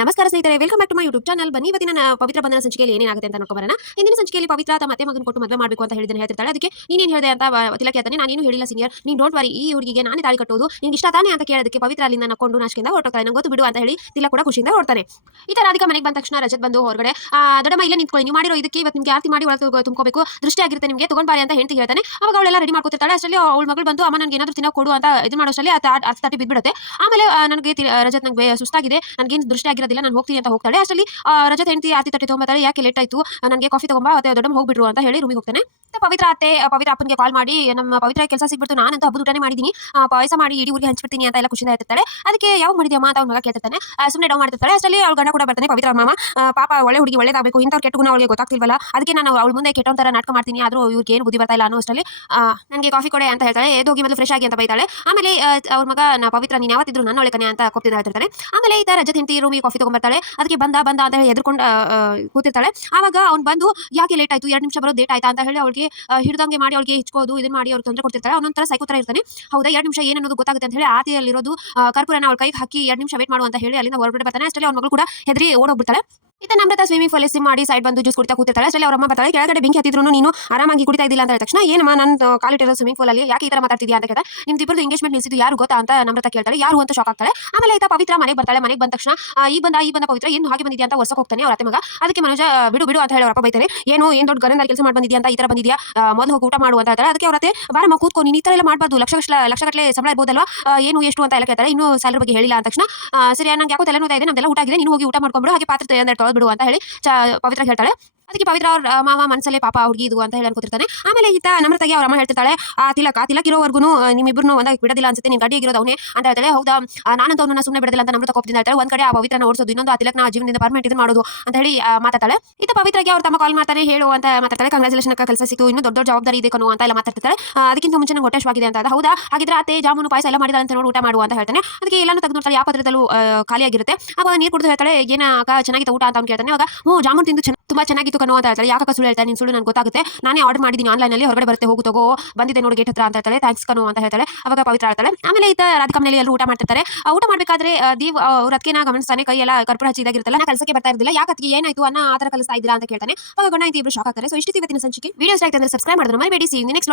ನಮಸ್ಕಾರ ಸ್ನೇಹಿತರೆ, welcome back to my YouTube channel. ಬನ್ನಿ ಇವತ್ತಿನ ಪವಿತ್ರ ಬಂಧನ ಸಂಚಿಕೆಯಲ್ಲಿ ಏನಾಗುತ್ತೆ ಅಂತ ನೋಡ್ಕೊಂಬರೋಣ. ಇಂದಿನ ಸಂಚಿಕೆಯಲ್ಲಿ ಪವಿತ್ರ ತಮ್ಮ ಮತ್ತೆ ಮಗನ ಕೊಟ್ಟು ಮದುವೆ ಮಾಡಬೇಕು ಅಂತ ಹೇಳ್ತಿರ್ತಾಳೆ. ಅದಕ್ಕೆ ನೀನೇನು ಹೇಳಿದೆ ಅಂತ ತಿಲಕ್ ಹೇಳ್ತಾನೆ. ನಾನೇನು ಹೇಳಿಲ್ಲ ಸೀನಿಯರ್, ನೀನು ಡೋಂಟ್ ವರಿ, ಈ ಹುಡುಗಿಗೆ ನಾನೇ ತಾಳಿ ಕಟ್ಟೋದು, ನಿಂಗೆ ಇಷ್ಟ ತಾನೇ ಅಂತ ಕೇಳೋದಕ್ಕೆ ಪವಿತ್ರ ಅಲ್ಲಿಂದ ನಕ್ಕೊಂಡು ನಾಚಿಕೆಯಿಂದ ಹೊರಟೋಗ್ತಾಳೆ. ನಂಗೆ ಗೊತ್ತು ಬಿಡು ಅಂತ ಹೇಳಿ ತಿಲಕ್ ಕೂಡ ಖುಷಿಯಿಂದ ಹೊರಡ್ತಾನೆ. ಈ ತರ ರಾಧಿಕಾ ಮನೆಗೆ ಬಂದ ತಕ್ಷಣ ರಜತ್ ಬಂದು ಹೊರಗಡೆ ದೊಡ್ಡಮ್ಮ ಇಲ್ಲೇ ನಿಂತ್ಕೊಳ್ಳಿ, ನೀವು ಮಾಡಿರೋ ಇದಕ್ಕೆ ಇವತ್ತು ನಿಮ್ಗೆ ಆರತಿ ಮಾಡಿ ಒಳಗೆ ತುಂಬ್ಕೋಬೇಕು, ದೃಷ್ಟಿ ಆಗಿರುತ್ತೆ ನಿಮಗೆ, ತಗೊಂಡ್ ಬಾರಿ ಅಂತ ಹೆಂಡತಿ ಹೇಳ್ತಾನೆ. ಅವಾಗ ಅವಳೆಲ್ಲ ರೆಡಿ ಮಾಡ್ಕೊತಿರ್ತಾಳೆ. ಅಷ್ಟರಲ್ಲಿ ಅವಳ ಮಗಳು ಬಂದು ಅಮ್ಮ ನನಗೆ ಏನಾದರೂ ತಿನ್ನೋ ಕೊಡು ಅಂತ ಇದು ಮಾಡೋಷ್ಟರಲ್ಲಿ ಅರ್ಥ ತಟ್ಟಿ ಬಿದ್ಬಿಡುತ್ತೆ. ಆಮೇಲೆ ನನಗೆ ರಜತ್ ನಂಗೆ ಸುಸ್ತಾಗಿದೆ, ನನಗೇನು ದೃಷ್ಟಿ ಆಗಿರೋದಿಲ್ಲ, ನಾನು ಹೋಗ್ತೀನಿ ಅಂತ ಹೋಗ್ತಾಳೆ. ಅಷ್ಟರಲ್ಲಿ ರಜತ್ ಹೆಂಡತಿ ಆರತಿ ತಟ್ಟೆ ತಗೊಂಬರ್ತಾಳೆ. ಯಾಕೆ ಲೇಟ್ ಆಯ್ತು, ನನಗೆ ಕಾಫಿ ತಗೊಂಬ, ದೊಡ್ಡಮ್ಮ ಹೋಗ್ಬಿಟ್ರು ಅಂತ ಹೇಳಿ ರೂಮಿಗೆ ಹೋಗ್ತಾನೆ. ಪವಿತ್ರ ಅಪ್ಪನಿಗೆ ಕಾಲ್ ಮಾಡಿ ನಮ್ಮ ಪವಿತ್ರ ಕೆಲಸ ಸಿಗ್ಬಿಟ್ಟು ನಾನಂತೂ ಹಬ್ಬದ ಊಟನೇ ಮಾಡಿದ್ದೀನಿ, ಪಾಯಸ ಮಾಡಿ ಇಡೀ ಊರಿಗೆ ಹಂಚ್ಬಿಡ್ತೀನಿ ಅಂತ ಎಲ್ಲ ಖುಷಿಯಿಂದ ಹೇಳ್ತಿರ್ತಾಳೆ. ಅದಕ್ಕೆ ಯಾವಾಗ ಮಾಡಿದ್ಯಮ್ಮ ಅಂತ ಅವ್ನ ಮಗ ಕೇಳ್ತಿರ್ತಾನೆ. ಸುಮ್ಮನೆ ಡೌ ಮಾಡ್ತಿರ್ತಾಳೆ. ಅಷ್ಟರಲ್ಲಿ ಅವ್ಳ ಗಂಡ ಕೂಡ ಬರ್ತಾನೆ. ಪವಿತ್ರ ಮಾಮ, ಪಾಪ ಒಳ್ಳೆ ಹುಡುಗಿ ಒಳ್ಳೇದಾಗಬೇಕು, ಇಂಥವ್ರು ಕೆಟ್ಟ ಗುಣ ಅವಳಿಗೆ ಗೊತ್ತಾಗ್ತಿಲ್ವಲ್ಲ, ಅದಕ್ಕೆ ನಾನು ಅವಳ ಮುಂದೆ ಕೆಟ್ಟೊಂದು ಥರ ನಾಟಕ ಮಾಡ್ತೀನಿ, ಆದರೂ ಇವ್ರಿಗೆ ಏನು ಬುದ್ಧಿ ಬರ್ತಾ ಇಲ್ಲ ಅನ್ನೋ ಅಷ್ಟರಲ್ಲಿ ನನಗೆ ಕಾಫಿ ಕೊಡೆ ಅಂತ ಹೇಳ್ತಾಳೆ. ಹೋಗಿ ಮೊದಲು ಫ್ರೆಶ್ ಆಗಿ ಅಂತ ಬೈತಾಳೆ. ಆಮೇಲೆ ಅವ್ರ ಮಗ ಪವಿತ್ರ ನೀನು ಯಾವತ್ತಿದ್ರು ನನ್ನ ಒಳ್ಳೆ ಕನೆ ಅಂತ ಕೊಪ್ತಿದ್ದ ಹೇಳ್ತಿರ್ತಾನೆ. ಆಮೇಲೆ ಈ ತರ ರಜತ್ ಹೆಂಡತಿ ರೂಮಿಗೆ ಕಾಫಿ ತಗೊಂಡ್ಬರ್ತಾಳೆ. ಅದಕ್ಕೆ ಬಂದ ಅಂತ ಹೇಳಿ ಎದ್ಕೊಂಡು ಕೂತಿರ್ತಾಳೆ. ಆವಾಗ ಅವ್ನು ಬಂದು ಯಾಕೆ ಲೇಟ್ ಆಯ್ತು, 2 ನಿಮಿಷ ಬರೋದು ಲೇಟ್ ಆಯ್ತಾ ಅಂತ ಹೇಳಿ ಅವಳಿಗೆ ಹಿಡಿದಂಗೆ ಮಾಡಿ ಅವಳಿಗೆ ಹಿಚ್ಕೋದು ಇದನ್ನ ಮಾಡಿ ಅವ್ರಿಗೆ ತೊಂದರೆ ಕೊಡ್ತಿರ್ತಾಳೆ. ಅವನೊಂಥರ ಸೈಕೋ ಥರ ಇರ್ತಾನೆ. ಹೌದಾ 2 ನಿಮಿಷ ಏನನ್ನೋದು ಗೊತ್ತಾಗುತ್ತೆ ಅಂತ ಹೇಳಿ ಆತಿಯಲ್ಲಿರೋದು ಕರ್ಪೂರನ ಅವಳ ಕೈಗೆ ಹಾಕಿ 2 ನಿಮಿಷ ವೇಟ್ ಮಾಡು ಅಂತ ಹೇಳಿ ಅಲ್ಲಿಂದ ಹೊರಗಡೆ ಬರ್ತಾನೆ. ಅಷ್ಟರಲ್ಲಿ ಅವ್ನ ಮಗಳು ಕೂಡ ಹೆದರಿ ಓಡೋಗ್ಬಿಡ್ತಾಳೆ. ನಮ್ರತ ಸ್ವಿಮ್ಮಿಂಗ್ ಫಾಲ್ ಮಾಡಿ ಸೈಡ್ ಬಂದು ಜ್ಯೂಸ್ ಕುಡಿತಾ ಕೂತಿರ್ತಾಳೆ. ಅಷ್ಟರಲ್ಲಿ ಅವ್ರ ಅಮ್ಮ ಬರ್ತಾಳೆ. ಕೆಳಗಡೆ ಬೆಂಕಿ ಹತ್ತಿದ್ರು ನೀನು ಆರಾಮಾಗಿ ಕುಡಿತಾ ಇದ್ದಿಲ್ಲ ಅಂತ ಹೇಳಿದ ತಕ್ಷಣ ಏನಮ್ಮ ನನ್ನ ಕಾಲಿಟ್ಟಿರೋ ಸ್ವಿಮ್ಮಿಂಗ್ ಫಾಲ್ ಅಲ್ಲಿ ಯಾಕೆ ಈ ತರ ಮಾತಾಡ್ತಿದ್ಯಾ ಅಂತ ಕೇಳ್ತಾರೆ. ನಿಮ್ದಿಬ್ಬರದು ಎಂಗೇಜ್ಮೆಂಟ್ ನಿಲ್ಸಿದ್ದು ಯಾರು ಗೊತ್ತಾ ಅಂತ ನಮ್ರತ ಕೇಳ್ತಾಳೆ. ಯಾರು ಅಂತ ಶಾಕ್ ಆಗ್ತಾಳೆ. ಆಮೇಲೆ ಪವಿತ್ರ ಮನೆಗೆ ಬರ್ತಾಳೆ. ಮನೆಗೆ ಬಂದ ತಕ್ಷಣ ಈ ಬಂದ ಪವಿತ್ರ ಏನು ಹಾಗೆ ಬಂದಿದ್ಯಾ ಅಂತ ವರ್ಷಕ್ಕೆ ಹೋಗ್ತಾನೆ ಅವ್ರ ಅತ್ತೆ ಮಗ. ಅದಕ್ಕೆ ಮನೋಜ ಬಿಡು ಅಂತ ಹೇಳಿ ಅವರಪ್ಪ ಬೈತಾನೆ. ಏನು ದೊಡ್ಡ ಗರನಲ್ಲಿ ಕೆಲಸ ಮಾಡಿ ಬಂದಿದ್ಯಾ ಅಂತ ಈ ತರ ಬಂದಿದ್ಯಾ, ಮೊದಲು ಹೋಗಿ ಊಟ ಮಾಡು ಅಂತ ಹೇಳ್ತಾರೆ. ಅದಕ್ಕೆ ಅವರತ್ತೆ ಬಾರಮ್ಮ ಕೂತ್ಕೊ, ನೀನು ಈ ತರ ಎಲ್ಲ ಮಾಡಬಾರ್ದು, ಲಕ್ಷಗಟ್ಟಲೆ ಸಂಬಳ ಇರ್ಬೋದಲ್ವಾ, ಏನು ಎಷ್ಟು ಅಂತ ಎಲ್ಲ ಕೇಳ್ತಾರೆ. ಇನ್ನೂ ಸ್ಯಾಲರಿ ಬಗ್ಗೆ ಹೇಳಿಲ್ಲ ಅಂದ ತಕ್ಷಣ ಸರಿ ನಂಗೆ ಯಾಕೋ ತಲೆನೋತಾ ಇದೆ, ನಮ್ದೆಲ್ಲ ಊಟ ಆಗಿದೆ, ನೀನು ಹೋಗಿ ಊಟ ಮಾಡ್ಕೊಂಡ್ಬಿಡು, ಹಾಗೆ ಪಾತ್ರೆ ತೊಳೆದ್ಬಿಡು ಅಂತ ಹೇಳಿ ಪವಿತ್ರ ಹೇಳ್ತಾಳೆ. ಅದಕ್ಕೆ ಪವಿತ್ರ ಅವ್ರ ಮಾವ ಮನಸ್ಸಲ್ಲೇ ಪಾಪ ಹುಡುಗಿ ಇದು ಅಂತ ಹೇಳಿ ಅನ್ಕೋತಿರ್ತಾನೆ. ಆಮೇಲೆ ನಮ್ರತೆಗೆ ಅವ್ರ ಅಮ್ಮ ಹೇಳ್ತಿರ್ತಾಳೆ, ತಿಲಕ್ ಇರೋವರೆಗೂ ನಿಮ್ಮಿಬ್ಬರನ್ನು ಒಂದಾಗಿ ಬಿಡೋದಿಲ್ಲ ಅನ್ಸುತ್ತೆ, ನೀನು ಗಡಿಯಾಗಿರೋದು ಅವನೇ ಅಂತ ಹೇಳ್ತಾಳೆ. ಹೌದಾ, ನಾನಂತ ಅವನನ್ನ ಸುಮ್ಮನೆ ಬಿಡೋದಿಲ್ಲ ಅಂತ ನಮ್ರತ ಕೋಪದಿಂದ ಹೇಳ್ತಾಳೆ. ಒಂದ್ ಕಡೆ ಆ ಪವಿತ್ರನ ಓಡಿಸೋದು, ಇನ್ನೊಂದು ಆ ತಿಲಕ್ನ ಜೀವನದಿಂದ ಪರ್ಮನೆಂಟ್ ಇದು ಮಾಡೋದು ಅಂತ ಹೇಳಿ ಮಾತಾಡ್ತಾಳೆ. ಪವಿತ್ರಗೆ ಅವ್ರ ತಮ್ಮ ಕಾಲ್ ಮಾಡ್ತಾನೆ, ಹೇಳು ಅಂತ ಮಾತಾಡ್ತಾಳೆ. ಕಂಗ್ರಾಚುಲೇಷನ್ ಅಕ್ಕ, ಕೆಲಸ ಸಿಕ್ತು, ಇನ್ನೂ ದೊಡ್ಡ ಜವಾಬ್ದಾರಿ ಇದೆ ಕಣೋ ಅಂತ ಎಲ್ಲ ಮಾತಾಡ್ತಿರ್ತಾಳೆ. ಅದಕ್ಕಿಂತ ಮುಂಚೆ ನಂಗೆ ಹೊಟ್ಟೆಶವಾಗಿದೆ ಅಂತ. ಹೌದಾ, ಹಾಗಿದ್ರೆ ಅತ್ತೆ ಜಾಮೂನು ಪಾಯಸ ಎಲ್ಲ ಮಾಡಿದಾಳೆ ಅಂತ ನೋಡಿ ಊಟ ಮಾಡುವ ಅಂತ ಹೇಳ್ತಾನೆ. ಅದಕ್ಕೆ ಎಲ್ಲಾನು ತೆಗೆದು ನೋಡ್ತಾಳೆ, ಯಾವ ಪಾತ್ರದಲ್ಲೂ ಖಾಲಿಯಾಗಿರುತ್ತೆ. ಆಗ ನೀರು ಕುಡಿದು ಹೇಳ್ತಾಳೆ, ಏನಾಗ ಚೆನ್ನಾಗಿತ್ತು ಊಟ ಅಂತ ಅವ್ನು ಕೇಳ್ತಾನೆ. ಆಗ ಜಾಮೂನ್ ತಿಂದು ತುಂಬಾ ಚೆನ್ನಾಗಿತ್ತು ಕಣೋ ಅಂತ ಹೇಳ್ತಾಳೆ. ಯಾಕೆ ಸುಳ್ಳು ಹೇಳ್ತಾನೆ, ನೀನು ಸುಳ್ಳು ನನಗೆ ಗೊತ್ತಾಗುತ್ತೆ, ನಾನೇ ಆರ್ಡರ್ ಮಾಡಿದ್ದೀನಿ ಆನ್ಲೈನಲ್ಲಿ, ಹೊರಗಡೆ ಬರುತ್ತೆ, ಹೋಗು ತಗೋ, ಬಂದಿದೆ ನೋಡಿ ಗೇಟ್ ಹತ್ರ ಅಂತ ಹೇಳ್ತಾಳೆ. ಥ್ಯಾಂಕ್ಸ್ ಕಣೋ ಅಂತ ಹೇಳ್ತಾಳೆ. ಅವಾಗ ಪವಿತ್ರ ಹೇಳ್ತಾಳೆ. ಆಮೇಲೆ ರಾಧಿಕಾ ಮನೆಯಲ್ಲಿ ಎಲ್ಲರೂ ಊಟ ಮಾಡ್ತಿರ್ತಾರೆ. ಊಟ ಮಾಡಬೇಕಾದ್ರೆ ದೀವ್ ಅವ್ರ ಅದಕ್ಕೆ ಗಮನಿಸ್ತಾನೆ, ಕೈ ಎಲ್ಲ ಕರ್ಪೂರ ಹಚ್ಚಿದಾಗಿರುತ್ತಲ್ಲ, ನಾ ಕೆಲಸಕ್ಕೆ ಬರ್ತಾ ಇರಲಿಲ್ಲ, ಯಾಕೆ ಅದಕ್ಕೆ ಏನಾಯ್ತು ಆ ತರ ಕಲಿಸ್ತಾ ಇದ್ದೀರಾ ಅಂತ ಕೇಳ್ತಾನೆ. ಅವಾಗ ಗಂಡ ಇಬ್ರು ಶಾಕ್ ಆಗ್ತಾರೆ. ಸೊ ಇಷ್ಟು ಇವತ್ತಿನ ಸಂಚಿಕೆ. ವಿಡಿಯೋ ಇಷ್ಟ ಆಯ್ತು ಅಂದ್ರೆ ಸಬ್ಸ್ಕ್ರೈಬ್ ಮಾಡಿದ್ರೆ ಮರಿಬೇಡಿ. See you in the next